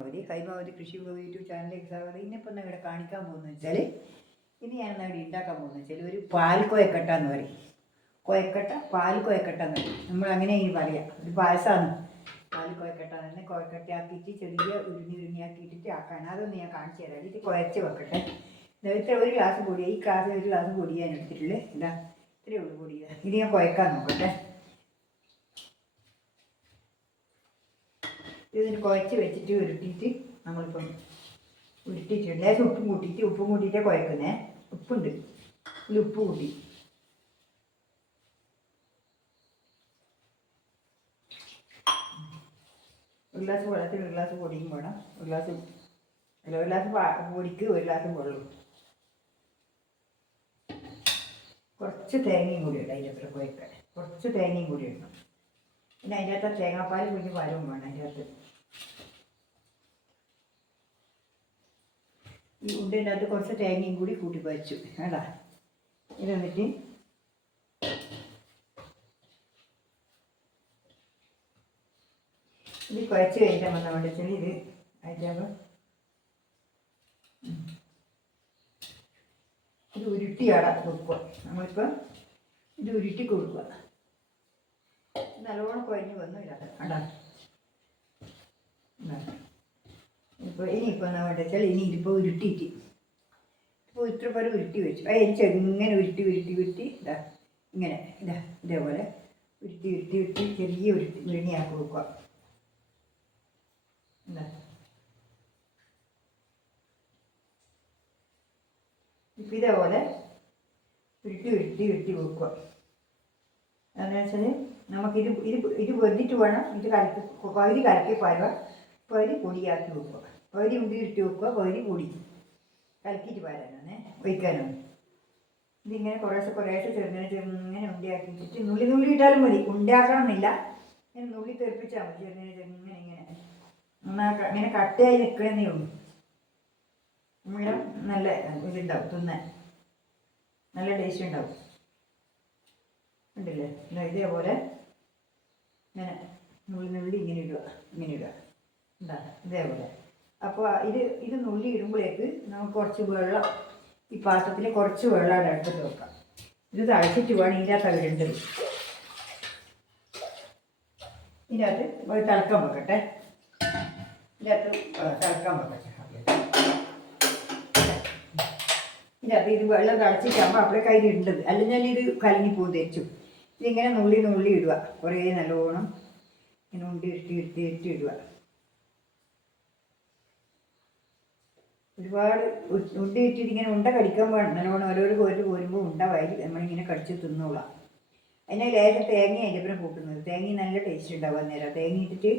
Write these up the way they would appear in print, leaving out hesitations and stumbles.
ഹൈമാവതി കൃഷി യൂട്യൂബ് ചാനലിലേക്ക് സ്വാഗതം. ഇന്നിപ്പോൾ ഇവിടെ കാണിക്കാൻ പോകുന്നത് വെച്ചാൽ ഇനി ഞാനെന്നാ ഇവിടെ ഉണ്ടാക്കാൻ പോകുന്നത് വെച്ചാൽ ഒരു പാൽ കൊയക്കട്ട എന്ന് പറയും. പാൽ കൊയക്കട്ട എന്ന് പറയും. നമ്മൾ അങ്ങനെ ഇനി പറയാം. ഒരു പായസമാണ് പാൽ കൊയക്കട്ട തന്നെ. കൊയക്കട്ടയാക്കിയിട്ട് ചെറിയ ഉരുണിയാക്കിയിട്ടിട്ട് ആക്കാൻ. അതൊന്ന് ഞാൻ കാണിച്ചു തരാം. ഇത് കുഴച്ച് വെക്കട്ടെ. ഇത്ര ഒരു ഗ്ലാസ് പൊടി, ഈ ഗ്ലാസ് ഒരു ഗ്ലാസ് പൊടി ഞാൻ എടുത്തിട്ടുള്ളൂ. ഇതാ ഇത്രയേ ഉള്ളൂ പൊടി. ഇത് ഞാൻ കുഴക്കാൻ നോക്കട്ടെ. ഇതിന് കുഴച്ച് വെച്ചിട്ട് ഉരുട്ടിയിട്ട് നമ്മളിപ്പം ഉരുട്ടിയിട്ടുണ്ട്. ലേശം ഉപ്പും കൂട്ടിയിട്ടേ കുഴക്കുന്നേ. ഉപ്പുണ്ട്, ഇതിൽ ഉപ്പ് കൂട്ടി. ഒരു ഗ്ലാസ് വെള്ളത്തിൽ ഒരു ഗ്ലാസ് പൊടിയും വേണം. ഒരു ഗ്ലാസ് പൊടിക്ക് ഒരു ഗ്ലാസ് വെള്ളവും. കുറച്ച് തേങ്ങയും കൂടി ഇടാം. അതിൻ്റെ അത്ര കുഴക്കാൻ കുറച്ച് തേങ്ങയും കൂടി ഇടണം. പിന്നെ അതിൻ്റെ അകത്ത് തേങ്ങാപ്പാൽ കുഞ്ഞ് പാലും വേണം. അതിൻ്റെ അകത്ത് ഈ ഉണ്ടിൻ്റെ അകത്ത് കുറച്ച് തേങ്ങയും കൂടി കൂട്ടി കുഴച്ചു വേണ്ട. ഇത് എന്നിട്ട് ഇത് കുഴച്ച് കഴിഞ്ഞാൽ വന്ന വേണ്ടച്ചാൽ ഇത് അതിൻ്റെ ഇത് ഉരുട്ടി അവിടെ കൊടുക്കുക. നമ്മളിപ്പോൾ ഇത് ഉരുട്ടി കൊടുക്കുക. നല്ലോണം കുഴഞ്ഞ് വന്നു ഇടാതെ അടാ. ഇനിയിപ്പോൾ എന്താ വേണ്ടച്ചാൽ ഇതിപ്പോൾ ഉരുട്ടിയിട്ട് ഇപ്പോൾ ഇത്ര പേര് ഉരുട്ടി വെച്ചു. അതിന് ചെറുങ്ങനെ ഉരുട്ടി ഇതാ ഇങ്ങനെ ഇതേപോലെ ഉരുട്ടി ചെറിയ ഉരുണിയാക്കി വെക്കുക. എന്താ ഇപ്പം ഇതേപോലെ ഉരുട്ടി വെക്കുക. എന്താണെന്ന് വെച്ചാൽ നമുക്കിത് വെന്തിട്ട് വേണം. ഇത് പകുതി കലക്കി പാരുക, പകുതി പൊടിയാക്കി വെക്കുക. പകുതി ഉരുട്ടി വെക്കുക, പകുതി പൊടി കലക്കിയിട്ട് പാരാനാണ് ഒഴിക്കാനാണ്. ഇതിങ്ങനെ കുറേശ്ശെ ചെറുങ്ങനെ ഉണ്ടിയാക്കിയിട്ട് നുള്ളി ഇട്ടാലും മതി. ഉണ്ടാക്കണം എന്നില്ല, ഇങ്ങനെ നുള്ളി തെറിപ്പിച്ചാൽ മതി. ഇങ്ങനെ ഇങ്ങനെ കട്ടയായി നിൽക്കണമെന്നേ ഉള്ളൂ. നമ്മുടെ നല്ല ഇതുണ്ടാവും, തിന്നാൻ നല്ല ടേസ്റ്റ് ഉണ്ടാവും. ഉണ്ടല്ലേ? ഇതേപോലെ ഇങ്ങനെ നുള്ളി ഇങ്ങനെ ഇടുക എന്താ ഇതേപോലെ. അപ്പോൾ ഇത് നുള്ളി ഇടുമ്പോഴേക്ക് നമുക്ക് കുറച്ച് വെള്ളം ഈ പാത്രത്തിൽ കുറച്ച് വെള്ളം അടുപ്പത്ത് വെക്കാം. ഇത് തളിച്ചിട്ട് വേണം ഇതിനകത്ത് അതിടേണ്ടത്. ഇതിനകത്ത് തിളക്കാൻ വെക്കട്ടെ. ഇതിനകത്ത് ഇത് വെള്ളം തിളച്ചിട്ടാകുമ്പോൾ അപ്പോഴേ കയ്യിലിടേണ്ടത്. അല്ലെങ്കിൽ ഇത് കലങ്ങി പോകും, തെച്ചു. ഇതിങ്ങനെ നുള്ളി ഇടുക. കുറേ നല്ലോണം ഇങ്ങനെ ഉരുട്ടി ഇടുക. ഒരുപാട് ഉണ്ടിട്ടിട്ട് ഇങ്ങനെ ഉണ്ട കടിക്കാൻ പാടില്ല. നല്ലോണം ഓരോരോ കോരുമ്പോൾ ഉണ്ടാവായി നമ്മളിങ്ങനെ കടിച്ച് തിന്നോളാം. അതിനെ ലേശം തേങ്ങ അതിൻ്റെ പിന്നെ കൂട്ടുന്നത്. തേങ്ങ നല്ല ടേസ്റ്റ് ഉണ്ടാവും. അന്നേരം തേങ്ങ ഇട്ടിട്ട്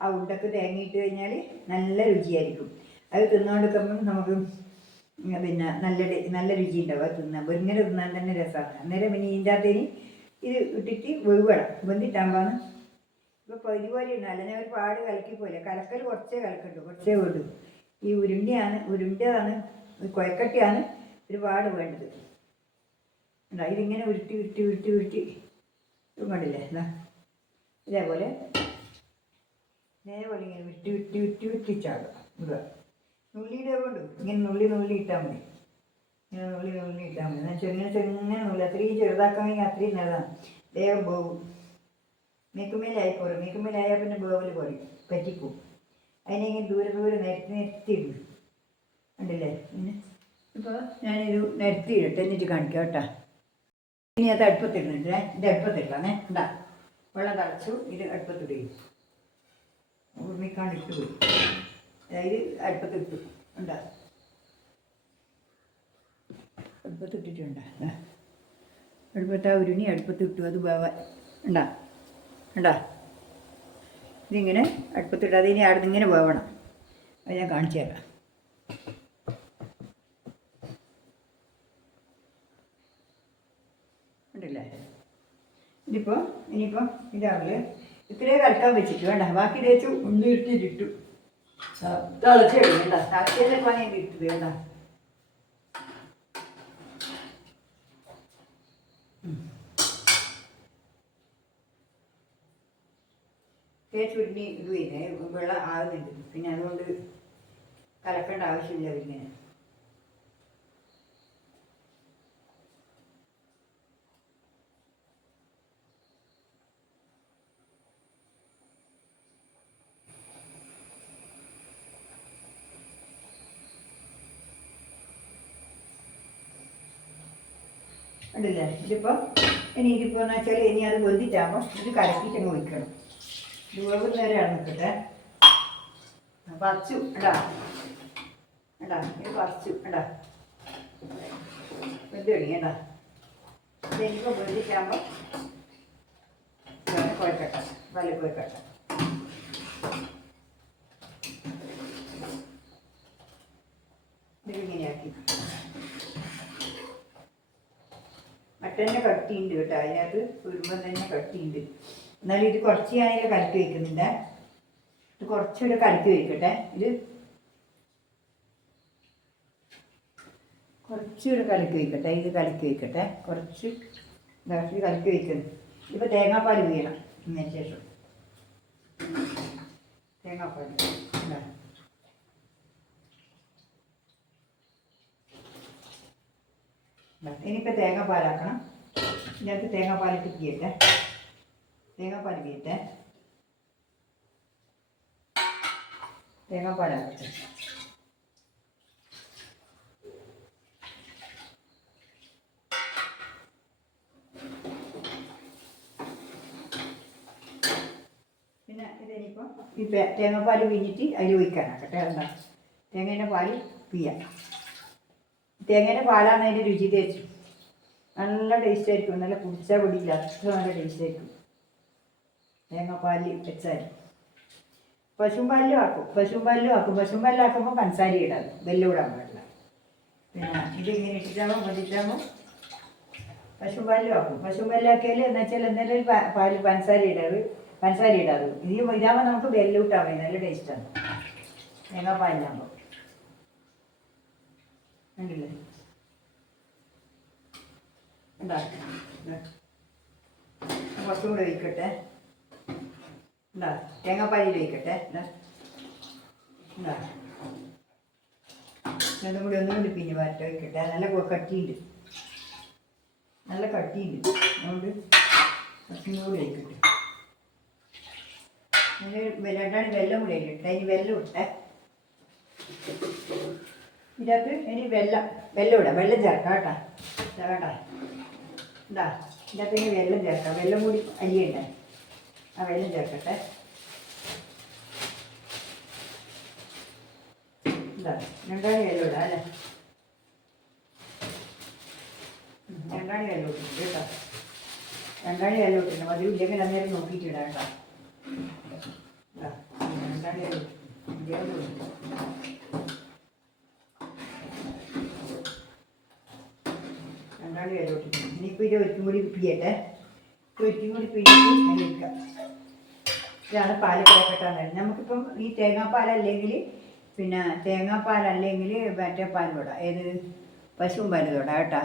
ആ ഉണ്ടക്ക് തേങ്ങ ഇട്ട് കഴിഞ്ഞാൽ നല്ല രുചിയായിരിക്കും. അത് തിന്നുകൊണ്ടിരിക്കുമ്പം നമുക്ക് പിന്നെ നല്ല രുചി ഉണ്ടാവും. അത് തിന്നാൻ ഇങ്ങനെ തിന്നാൻ തന്നെ രസമാണ്. അന്നേരം പിന്നെ ഇതിൻ്റെ അകത്തേന് ഇത് ഇട്ടിട്ട് വെവണം. വെന്തിട്ടാകുമ്പോൾ ഇപ്പോൾ പരിപാടി ഉണ്ട്. അല്ലെങ്കിൽ ഒരു പാട് കലക്കി പോലെ കലക്കൽ കുറച്ചേ കലക്കുള്ളൂ, കുറച്ചേ വേണ്ടു. ഈ ഉരുണ്ടതാണ് കുഴക്കട്ടിയാണ് ഒരുപാട് വേണ്ടത്. ഉണ്ടാ ഇതിങ്ങനെ ഉരുട്ടി കണ്ടില്ലേ? എന്നാ ഇതേപോലെ ഇങ്ങനെ ഉരുട്ടി ചാടുക. ഇടുക. നുള്ളിയിടേ വേണ്ടു. ഇങ്ങനെ നുള്ളി ഇട്ടാൽ മതി. ഇങ്ങനെ നുള്ളി ഇട്ടാൽ മതി. എന്നാൽ ചെറുങ്ങനെ നുള്ളി അത്രയും ചെറുതാക്കാമെങ്കിൽ അത്രയും നല്ലതാണ്. വേഗം പോകും. മേക്കുമേലായാൽ പിന്നെ വേവൽ കുറയും, പറ്റിപ്പോവും. അതിനെങ്ങനെ ദൂരെ നിരത്തിയിടുന്നു. കണ്ടില്ലേ? പിന്നെ ഇപ്പോൾ ഞാനിത് നിരത്തിയിടട്ടെ, എന്നിട്ട് കാണിക്കാം കേട്ടോ. ഇനി അത് അടുപ്പത്തിടുന്നുണ്ട്. ഇത് അടുപ്പത്തിട്ടാണേ. ഉണ്ടാ വെള്ളം തിളച്ചു. ഇത് അടുപ്പത്തിടുകയും ഉരുമിക്കാണ്ടിട്ട് പോയി. അതായത് അടുപ്പത്തിട്ടു. ഉണ്ടാ അടുപ്പത്തിട്ടിട്ടുണ്ട്. അടുപ്പത്ത് ആ ഉരുണി അടുപ്പത്തിട്ടു. അത് വേവാൻ ഉണ്ടാ ഇതിങ്ങനെ അടുപ്പത്തിട്ടാതെ ഇനി അവിടെ നിന്ന് ഇങ്ങനെ വേവണം. അത് ഞാൻ കാണിച്ചു തരാം. ഉണ്ടല്ലേ? ഇനിയിപ്പം ഇതാവില്ലേ? ഇത്രയും കലക്കാൻ വെച്ചിട്ട് വേണ്ട. ബാക്കി തേച്ച് ഉള്ളി ഇട്ടിട്ടു തിളച്ച് കഴിയണ്ട. തിളച്ചതിൻ്റെ പണി ഇട്ടത് വേണ്ട. ചുരുങ്ങി ഇത് പിന്നെ വെള്ളം ആകുന്നുണ്ട്. പിന്നെ അതുകൊണ്ട് കലക്കേണ്ട ആവശ്യമില്ല. ഇങ്ങനെ ഉണ്ടല്ലേ. ഇതിപ്പോൾ എന്ന് വെച്ചാൽ ഇനി അത് വെന്തിട്ടാകുമ്പോൾ ഇത് കലക്കിയിട്ടങ്ങ് ഒഴിക്കണം. ഇത് വേവുന്നേരെയാണ് നിൽക്കട്ടെ. പറിച്ചു ഇടാ ഇടാ, ഇത് പറിച്ചു ഇടാ, വെന്ത് തുടങ്ങിയടാ. ഇതെനിപ്പോൾ വെന്തിട്ടാകുമ്പോൾ കുഴക്കട്ടെ, വല കുഴക്കട്ടെ. ഇതിങ്ങനെയാക്കി മട്ടന്നെ കട്ടിയുണ്ട് കേട്ടോ. അതിനകത്ത് കുരുമ്പം തന്നെ കട്ടിയുണ്ട്. എന്നാലും ഇത് കുറച്ച് ഞാനിത് കലക്കി വയ്ക്കുന്നുണ്ട്. ഇത് കുറച്ചുകൂടെ കലക്കി വയ്ക്കട്ടെ. ഇത് കുറച്ചുകൂടെ കലക്കി വയ്ക്കട്ടെ. ഇത് കലക്കി വയ്ക്കട്ടെ. കുറച്ച് കലക്കി വയ്ക്കുന്നു. ഇപ്പോൾ തേങ്ങാപ്പാൽ വീണം ഇതിന് ശേഷം തേങ്ങാപ്പാൽ ഇനിയിപ്പോൾ തേങ്ങാപ്പാലാക്കണം. ഇതിനകത്ത് തേങ്ങാപ്പാലിട്ട് പിയട്ടെ. തേങ്ങാപ്പാൽ പിയട്ടെ. തേങ്ങാപ്പാലാക്കട്ടെ. പിന്നെ ഇതിനിപ്പോൾ ഈ തേങ്ങാപ്പാൽ പിഴിഞ്ഞിട്ട് അതിൽ ഒഴിക്കാനാക്കട്ടെ. എന്താ തേങ്ങേൻ്റെ പാൽ പിയ്യാം. തേങ്ങേൻ്റെ പാലാണ് അതിൻ്റെ രുചി തേച്ചു. നല്ല ടേസ്റ്റ് ആയിരിക്കും. നല്ല കുടിച്ചാൽ പൊടിയില്ല, അത്ര നല്ല ടേസ്റ്റ് ആയിരിക്കും തേങ്ങാപ്പാലിൽ വെച്ചാൽ. പശുമ്പാലിലും ആക്കും. പശുമ്പാലിലാക്കുമ്പോൾ പഞ്ചസാര ഇടാം, വെല്ലം ഇടാൻ പാടില്ല. പിന്നെ ഇത് ഇങ്ങനെ ഇട്ടിട്ടാകുമ്പോൾ മതിട്ടാകുമ്പോൾ പശുമ്പാലിലും ആക്കും. പശുമ്പാലിലാക്കിയാൽ എന്ന് വെച്ചാൽ എന്തെങ്കിലും പാല് പഞ്ചസാര ഇടാറ്. ഇതാകുമ്പോൾ നമുക്ക് വെല്ലം ഇട്ടാൽ മതി, നല്ല ടേസ്റ്റാണ് തേങ്ങാപ്പാലിലാകുമ്പോൾ. ഉണ്ടല്ലേ കുറച്ചും കൂടെ ഒഴിക്കട്ടെ. തേങ്ങാപ്പാലിൽ ഒഴിക്കട്ടെ. രണ്ടും കൂടി ഒന്നും കൂടി പിന്നെ വരട്ട ഒഴിക്കട്ടെ. നല്ല കട്ടിയുണ്ട്, നല്ല കട്ടിയുണ്ട്. അതുകൊണ്ട് കുറച്ചും കൂടി ഒഴിക്കട്ടെ. രണ്ടാണ് വെള്ളം കൂടി ഒഴിക്കട്ടെ. അതിന് വെള്ളം ഇട്ടേ. ഇതിനകത്ത് ഇനി വെള്ളം ഇടാം. വെള്ളം ചേർക്കാം കേട്ടോ. കേട്ടോ എന്താ ഇതിനകത്ത് ഇനി വെള്ളം ചേർക്കാം. വെള്ളം കൂടി അരിയണ്ടേ. ആ വെള്ളം ചേർക്കട്ടെ. എന്താ രണ്ടാണി വെള്ളം ഇടാം അല്ലേ. രണ്ടാണി വെള്ളം ഇട്ടിട്ടുണ്ട് കേട്ടോ. രണ്ടാണി വെള്ളം ഇട്ടിട്ടുണ്ട്. മതി ഇല്ലെങ്കിൽ അന്നേരം നോക്കിയിട്ട് ഇടാം കേട്ടോ. രണ്ടാണി വെള്ളം ഇട്ടിട്ടുണ്ട്. രണ്ടാണി വെള്ളം ഇട്ടിട്ടുണ്ട്. ഇനിയിപ്പോൾ ഇത് ഒരിക്കും കൂടി പിയട്ടെ. ഒരിക്കും കൂടി പിഴിഞ്ഞിട്ട് അതിലിരിക്കാം. ഇതാണ് പാല് കുഴക്കട്ടാന്ന് പറയുന്നത്. നമുക്കിപ്പം ഈ തേങ്ങാപ്പാലല്ലെങ്കിൽ പിന്നെ തേങ്ങാപ്പാലല്ലെങ്കിൽ മറ്റേ പാൽ തൊടാം. ഏത് പശുവും പാൽ തൊടാം കേട്ടോ.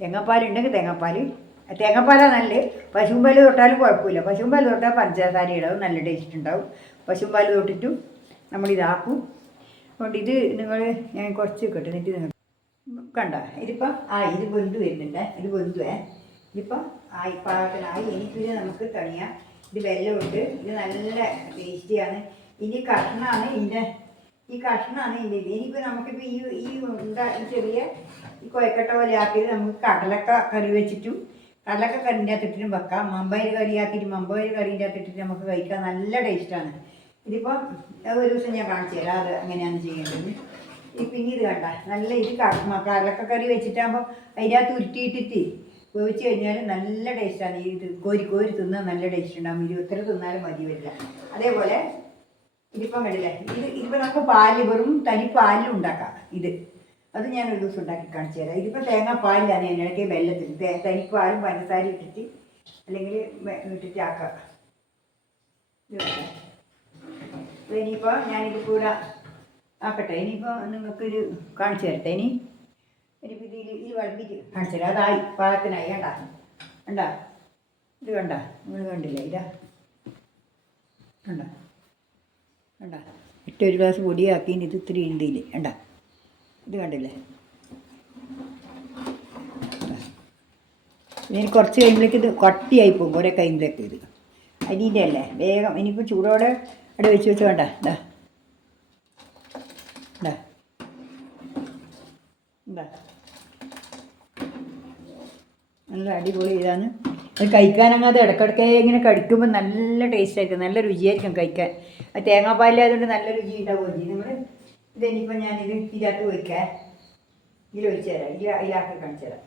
തേങ്ങാപ്പാലുണ്ടെങ്കിൽ തേങ്ങാപ്പാലാണ് നല്ല. പശുവും പാൽ തൊട്ടാലും കുഴപ്പമില്ല. പശുവും പാൽ തൊട്ടാൽ പഞ്ചസാര ഇടാവും, നല്ല ടേസ്റ്റ് ഉണ്ടാവും. പശുവും പാൽ തൊട്ടിട്ടും നമ്മളിതാക്കും. അതുകൊണ്ട് ഇത് ഞാൻ കുറച്ച് കിട്ടും. എന്നിട്ട് നിങ്ങൾ കണ്ട ഇതിപ്പം ഇത് വെന്ത് വരുന്നുണ്ട്. ഇത് വെന്തുവേ. ഇതിപ്പം പാകത്തിനായി. എനിക്കിത് നമുക്ക് തണിയാം. ഇത് വെള്ളമുണ്ട്. ഇത് നല്ല ടേസ്റ്റിയാണ്. ഇനി കഷ്ണമാണ് ഇതിൻ്റെ ഇനിയിപ്പോൾ നമുക്കിപ്പോൾ ഈ ചെറിയ ഈ കൊയക്കട്ട പോലെ ആക്കിയത് നമുക്ക് കടലക്ക കറി വെച്ചിട്ടും കടലക്ക കറിൻ്റെ അകത്തിട്ടും വെക്കാം. മമ്പയർ കറി ആക്കിയിട്ട് മമ്പയർ കറീൻ്റെ അകത്തിട്ടിട്ട് നമുക്ക് കഴിക്കാം. നല്ല ടേസ്റ്റാണ്. ഇതിപ്പം ഒരു ദിവസം ഞാൻ കാണിച്ചു തരാം അത് എങ്ങനെയാണ് ചെയ്യേണ്ടത്. പിന്നെ ഇത് കണ്ട നല്ല ഇത് കടലക്ക കറി വെച്ചിട്ടാകുമ്പോൾ അതിൻ്റെ അകത്ത് ഉരുട്ടിയിട്ടിട്ട് വേവിച്ച് കഴിഞ്ഞാൽ നല്ല ടേസ്റ്റാണ്. ഇത് കോരി തിന്നാൽ നല്ല ടേസ്റ്റ് ഉണ്ടാകും. ഇത് എത്ര തിന്നാലും മതി വരില്ല. അതേപോലെ ഇതിപ്പം കണ്ടില്ലേ, ഇതിപ്പോൾ നമുക്ക് വെറും തനി പാലിൽ ഉണ്ടാക്കാം. അത് ഞാൻ ഒരു ദിവസം ഉണ്ടാക്കി കാണിച്ചു തരാം. ഇതിപ്പോൾ തേങ്ങാപ്പാലിലാണ് ഞാൻ ഇടയ്ക്ക് വെള്ളത്തിൽ തനിപ്പാലും പഞ്ചസാര ഇട്ടിട്ട് അല്ലെങ്കിൽ ഇട്ടിട്ട് ആക്കാം. ഇനിയിപ്പോൾ ഞാനിത് കൂടെ ആക്കട്ടെ. ഇനിയിപ്പോൾ നിങ്ങൾക്കൊരു കാണിച്ചു തരട്ടെ. ഇനിയിപ്പോൾ ഇതിൽ വിളമ്പിട്ട് കാണിച്ചു തരാം. അതായി പാകത്തിനായി. കണ്ട ഇത് കണ്ട നിങ്ങൾ കണ്ടില്ലേ. കണ്ട കണ്ട ഒറ്റ ഒരു ഗ്ലാസ് പൊടിയാക്കി ഇത് ഇത്തിരി ഉണ്ട് ഇതിൽ കണ്ട ഇത് കണ്ടില്ലേ. ഇനി കുറച്ച് കഴിയുമ്പോഴേക്ക് ഇത് കട്ടിയായി പോകും ഓരോ കഴിയുമ്പോഴേക്ക്. ഇത് അരിൻ്റെ അല്ലേ വേഗം ഇനിയിപ്പോൾ ചൂടോടെ അവിടെ വെച്ച് വെച്ച് വേണ്ട. ഇതാ ഇതാ ഇതാ നല്ല അടിപൊളി ഇതാണ്. അത് കഴിക്കാനങ്ങാതെ ഇടയ്ക്കിടയ്ക്ക് ഇങ്ങനെ കടിക്കുമ്പോൾ നല്ല ടേസ്റ്റ് ആയിരിക്കും, നല്ല രുചിയായിരിക്കും കഴിക്കാൻ. അത് തേങ്ങാപ്പാലായതുകൊണ്ട് നല്ല രുചി ഉണ്ടാവുകയും ചെയ്യും. നിങ്ങൾ ഇതെനിയിപ്പോൾ ഞാനിത് ഇതിനകത്ത് ഒഴിക്കാം, ഇതിൽ ഒഴിച്ച് തരാം, ഇതിലാക്കി കാണിച്ചു തരാം.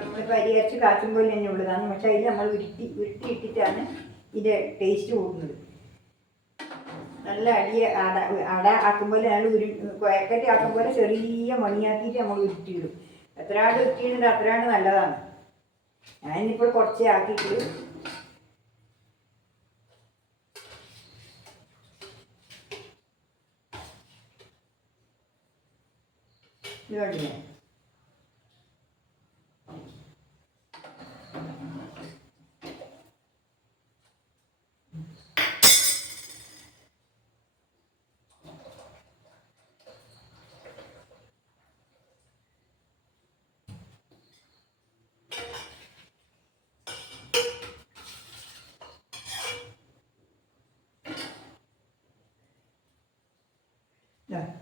നമ്മളിപ്പോൾ അരി അരച്ച് കാച്ചുമ്പോൾ തന്നെ ഉള്ളതാണ്, പക്ഷേ അതിൽ നമ്മൾ ഉരുട്ടിയിട്ടിട്ടാണ് ഇതിൻ്റെ ടേസ്റ്റ് കൂടുന്നത്. നല്ല അട ആക്കുമ്പോൾ നല്ല കുഴക്കട്ടി ആക്കുമ്പോൾ ചെറിയ മണിയാക്കിയിട്ട് നമ്മൾ ഉരുട്ടിയിടും. എത്രയാണ്ട് ഉരുട്ടിയിടുന്നത് അത്രയാണ് നല്ലതാണ്. ഞാനിപ്പോൾ കുറച്ചേ ആക്കിയിട്ട് ഇത് കണ്ടില്ലേ.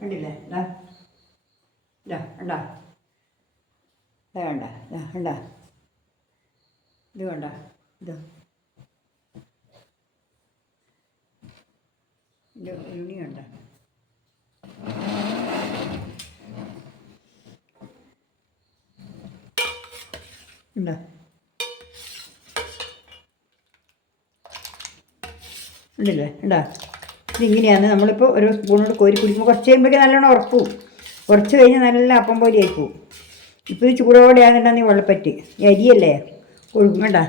കണ്ടില്ലേ ഇതാ ഇതാ കണ്ട ഇതാ കണ്ട ഇതാ കണ്ട ഇത് കണ്ട ഇത് ഇത് ഉണ്ണി കണ്ട. ഉണ്ടോ ഉണ്ടല്ലേ ഉണ്ടാ. ഇതിങ്ങനെയാണ് നമ്മളിപ്പോൾ ഒരു സ്പൂണോട് കോരി കുടിക്കുമ്പോൾ കുറച്ച് കഴിയുമ്പോഴേക്കും നല്ലോണം ഉറപ്പും, കുറച്ച് കഴിഞ്ഞ് നല്ല അപ്പം പോലെ ആയിപ്പോവും. ഇപ്പോൾ ഇത് ചൂടോടെ ആകുന്നുണ്ടെങ്കിൽ വെള്ളപ്പറ്റ് അരിയല്ലേ കൊഴുക്കും കണ്ട.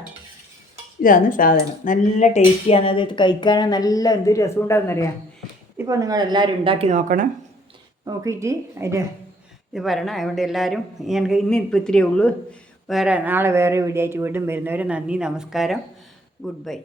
ഇതാണ് സാധനം, നല്ല ടേസ്റ്റിയാണ്. അത് കഴിക്കാൻ നല്ല എന്ത് രസം ഉണ്ടാകുന്നറിയാം. ഇപ്പോൾ നിങ്ങളെല്ലാവരും ഉണ്ടാക്കി നോക്കണം, നോക്കിയിട്ട് അതിൻ്റെ ഇത് പറയണം. അതുകൊണ്ട് എല്ലാവരും എനിക്ക് ഇന്നിപ്പോൾ ഇത്രയേ ഉള്ളൂ. നാളെ വേറെ വീഡിയോ ആയിട്ട് വീണ്ടും വരുന്നവരെ നന്ദി, നമസ്കാരം, ഗുഡ് ബൈ.